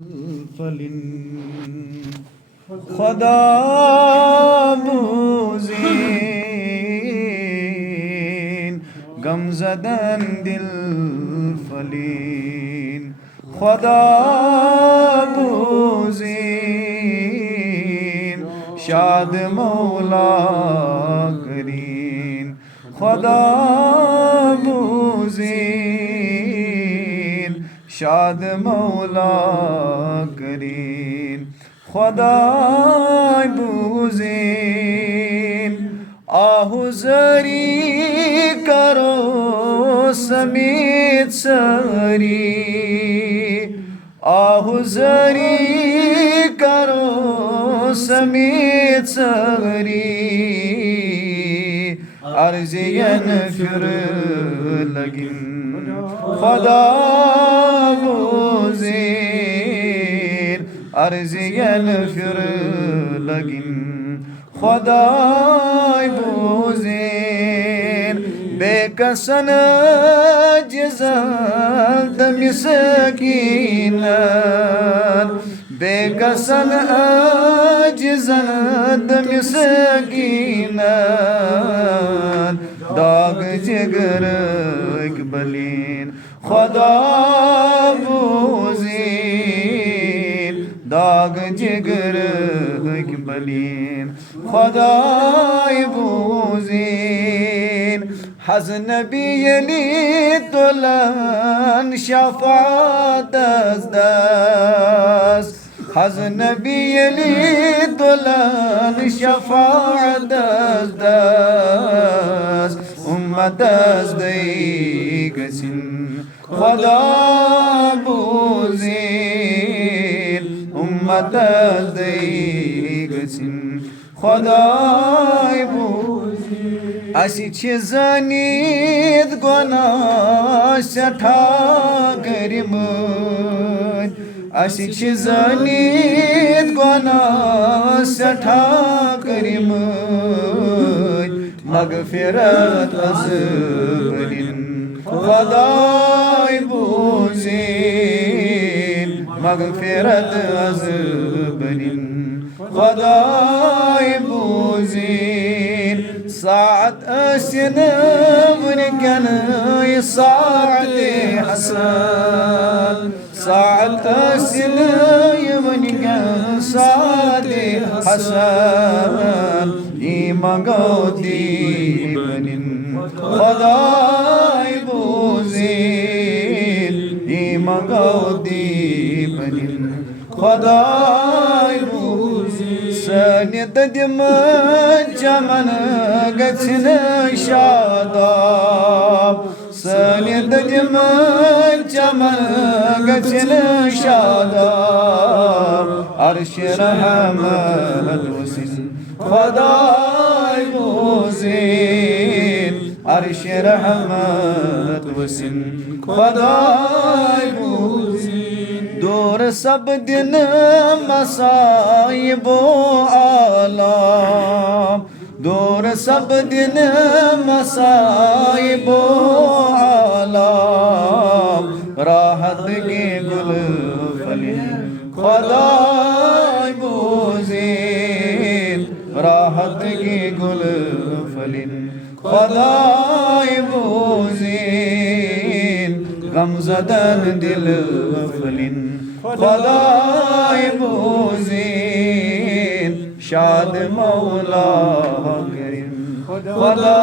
फलिन खुदा बूज़ीन गमज़दन दिल फलिन खुदा बूज़ीन शाद मौला करीन खुदा बूज़ीन शाद मौला करीन खुदाय बूज़ीन आहुज़री करो समीत सरी आहुज़री करो समीत सरी अर्ज़ियन फिर लगिन खुदा बूज़ीन अर्ज़ियन फिर लगिन खुदाय बूज़ीन बेकसन जिज़ल दमिसकीनन बेकसन जिज़ल दमिसकीनन दाग जिगर इकबलीन खुदा बूज़ीन दाग जिगर इकबलीन खुदाय बूज़ीन हज़ नबी यली तुलन शफ़ात दस हज़ नबी यली तुलन शफ़ात दस उम्मत गसिन खुदा बूज़ीन उम्मत गसिन खुदाय बूज़ीन असी छ ज़ानीत गुनाह सठा करिमत असी छ ज़ानीत गुनाह सठा करिमत मग़फ़िरत अज़बरिन खुदाय बूज़ीन मग़फ़िरत अज़बरिन खुदाय बूज़ीन साअत असिन वनिकन साअत हसन साअत असिन वनिकन साअत हसन मंगौती बनिन खुदाय बूज़ीन मंगौती बनिन खुदाय बूज़ीन सनित दिम चमन गछन शादाब सनित दिम चमन गछन शादाब अर्श रहमत वसिन खुदाय बूज़ीन अर्श रहमत वसिन खुदाय बूज़ीन दूर सब दिन मसाइबो आलाम दूर सब दिन मसाइबो आलाम राहत के गुल फलिन खुदाय बूज़ीन राहत के गुल फलिन खुदाय बूज़ीन गमज़दन दिल फलिन खुदाय बूज़ीन शाद मौला करीम खुदा